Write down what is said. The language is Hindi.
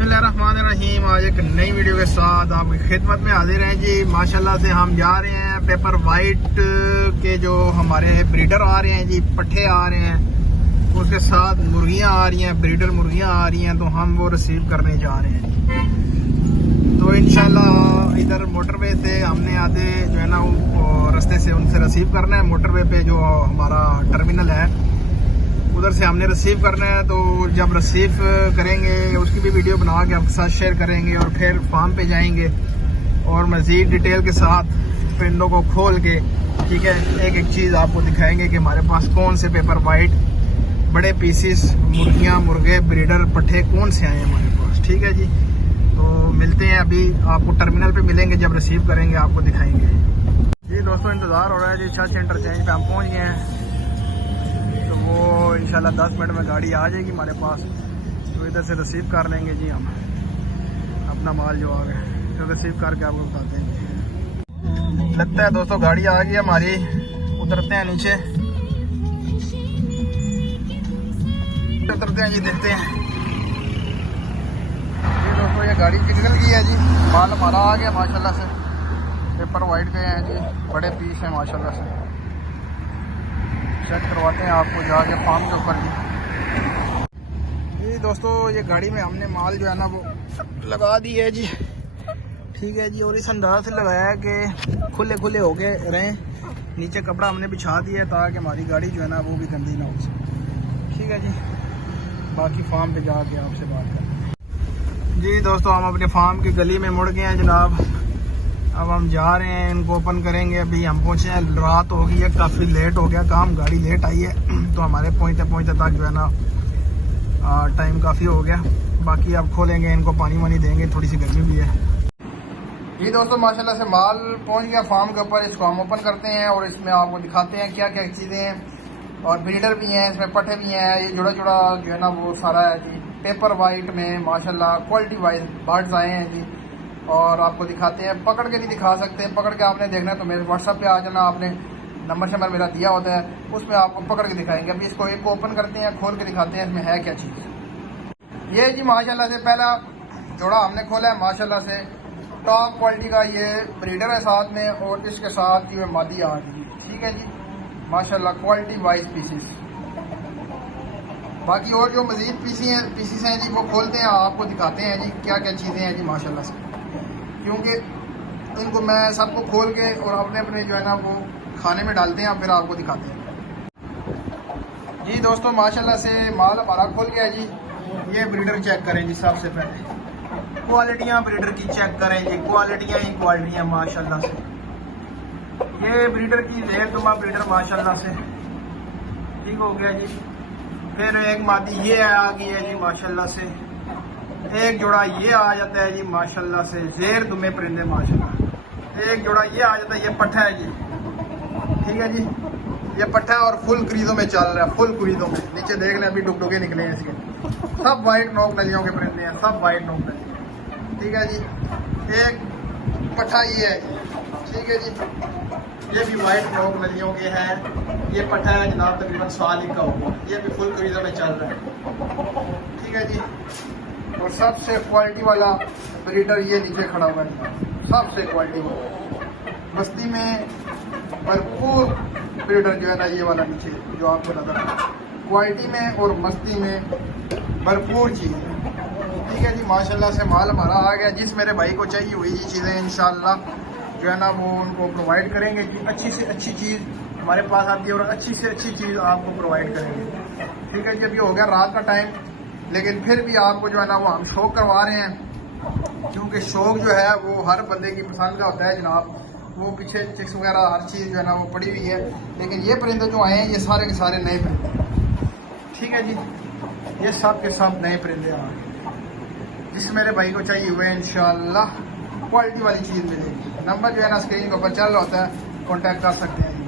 बिस्मिल्लाहिर्रहमानिर्रहीम। आज एक नई वीडियो के साथ आपकी खिदमत में हाजिर हैं जी। माशाल्लाह से हम जा रहे हैं पेपर वाइट के जो हमारे ब्रीडर आ रहे हैं जी, पट्ठे आ रहे हैं, उसके साथ मुर्गियां आ रही हैं, ब्रीडर मुर्गियां आ रही हैं, तो हम वो रिसीव करने जा रहे हैं। तो इंशाल्लाह इधर मोटरवे से हमने आधे जो है ना वो रास्ते से उनसे रिसीव करना है। मोटरवे पे जो हमारा टर्मिनल है उधर से हमने रिसीव करना है। तो जब रिसीव करेंगे उसकी भी वीडियो बना के आपके साथ शेयर करेंगे और फिर फार्म पे जाएंगे और मज़ीद डिटेल के साथ पिंडों को खोल के, ठीक है, एक एक चीज़ आपको दिखाएंगे कि हमारे पास कौन से पेपर वाइट बड़े पीसीस मुर्गियाँ, मुर्गे, ब्रीडर, पट्ठे कौन से आए हैं हमारे पास। ठीक है जी, तो मिलते हैं अभी, आपको टर्मिनल पे मिलेंगे, जब रिसीव करेंगे आपको दिखाएंगे। जी दोस्तों, इंतज़ार हो रहा है जी, चर्च इंटरचेंज पे हम पहुँच गए हैं। तो वो इंशाल्लाह 10 मिनट में गाड़ी आ जाएगी हमारे पास, तो इधर से रिसीव कर लेंगे जी हम अपना माल जो आ गया, तो रिसीव करके आपको बताते हैं। लगता है दोस्तों गाड़ी आ गई हमारी, उतरते हैं नीचे, उतरते हैं जी, देखते हैं। ये दोस्तों ये गाड़ी निकल गई है जी, माल हमारा आ गया माशाल्लाह से। पेपर वाइट के हैं जी, बड़े पीस हैं माशाल्लाह से। चेक करवाते हैं आपको जाके फार्म के ऊपर जी। दोस्तों ये गाड़ी में हमने माल जो है ना वो लगा दी है जी, ठीक है जी, और इस अंदाज से लगाया है कि खुले खुले हो गए रहें। नीचे कपड़ा हमने बिछा दिया है ताकि हमारी गाड़ी जो है ना वो भी गंदी ना हो सके। ठीक है जी, बाकी फार्म पे जाके आपसे बात करते हैं जी। दोस्तों हम अपने फार्म की गली में मुड़ गए हैं जनाब, अब हम जा रहे हैं, इनको ओपन करेंगे। अभी हम पहुंचे हैं, रात हो गई है, काफ़ी लेट हो गया काम, गाड़ी लेट आई है, तो हमारे पहुंचते पहुंचते तक जो है ना टाइम काफ़ी हो गया। बाकी अब खोलेंगे, इनको पानी वानी देंगे, थोड़ी सी गर्मी भी है जी। दोस्तों माशाल्लाह से माल पहुंच गया फार्म के ऊपर, इसको हम ओपन करते हैं और इसमें आपको दिखाते हैं क्या क्या चीज़ें हैं। और ब्रीडर भी हैं, इसमें पट्ठे भी हैं, ये जुड़ा जुड़ा जो है ना वो सारा है जी। पेपर वाइट में माशाल्लाह क्वालिटी वाइज बर्ड्स आए हैं जी, और आपको दिखाते हैं। पकड़ के नहीं दिखा सकते, पकड़ के आपने देखना है तो मेरे व्हाट्सएप पे आ जाना, आपने नंबर मेरा दिया होता है, उसमें आपको पकड़ के दिखाएंगे। अभी इसको एक को ओपन करते हैं, खोल के दिखाते हैं इसमें है क्या चीज़। ये जी माशाल्लाह से पहला जोड़ा हमने खोला है, माशाल्लाह से टॉप क्वालिटी का ये ब्रीडर है साथ में, और इसके साथ ये मादी आ गई। ठीक है जी, माशाल्लाह क्वालिटी वाइज पीसीस। बाकी और जो मज़ीद पीसीस हैं जी वो खोलते हैं, आपको दिखाते हैं जी क्या क्या चीज़ें हैं जी माशाल्लाह से, क्योंकि इनको मैं सबको खोल के और अपने अपने जो है ना वो खाने में डालते हैं, फिर आपको दिखाते हैं जी। दोस्तों माशाल्लाह से माल हमारा खुल गया जी। ये ब्रीडर चेक करें जी, सबसे पहले क्वालिटियाँ ब्रीडर की चेक करें जी, क्वालिटियाँ ही क्वालिटियाँ माशाल्लाह से। ये ब्रीडर की ज़ेरतुमा ब्रीडर माशाल्लाह से ठीक हो गया जी। फिर एक मादी ये आ गई है जी माशाल्लाह से, एक जोड़ा ये आ जाता है जी माशाल्लाह से, जेर दुमे परिंदे माशाल्लाह। एक जोड़ा ये आ जाता है, ये पट्ठा है जी, ठीक है जी, ये पट्ठा है और फुल क्रीजों में चल रहा है, फुल क्रीजों में। नीचे देख लें अभी डुगडुगे निकले हैं इसके, सब वाइट नोक नलियों के परिंदे हैं, सब वाइट नोक नली। ठीक है जी, एक पट्ठा ये है, ठीक है जी, ये भी वाइट नोक नलियों के हैं। ये पट्ठा है जनाब, तकरीबन साल ही का होगा, ये भी फुल क्रीजों में चल रहा है। ठीक है जी, और सबसे क्वालिटी वाला ब्रीडर ये नीचे खड़ा हुआ है, सबसे क्वालिटी वाला मस्ती में भरपूर ब्रीडर जो है ना, ये वाला नीचे जो आपको नजर है, क्वालिटी में और मस्ती में भरपूर चीज़ है। ठीक है जी, माशाल्लाह से माल हमारा आ गया। जिस मेरे भाई को चाहिए हुई ये चीज़ें इंशाल्लाह जो है ना वो उनको प्रोवाइड करेंगे जी। अच्छी से अच्छी चीज़ हमारे पास आती है और अच्छी से अच्छी चीज़ आपको प्रोवाइड करेंगे। ठीक है जी, अभी हो गया रात का टाइम, लेकिन फिर भी आपको जो है ना वो हम शौक करवा रहे हैं, क्योंकि शौक जो है वो हर बंदे की पसंद का होता है जनाब। वो पीछे चिक्स वगैरह हर चीज़ जो है ना वो पड़ी हुई है, लेकिन ये परिंदे जो आए हैं ये सारे के सारे नए परिंदे। ठीक है जी, ये सब के सब नए परिंदे आ गए। जिस मेरे भाई को चाहिए हुए इंशाल्लाह क्वालिटी वाली चीज़ मिलेगी। नंबर जो है ना स्क्रीन के ऊपर चल रहा होता है, कॉन्टैक्ट कर सकते हैं।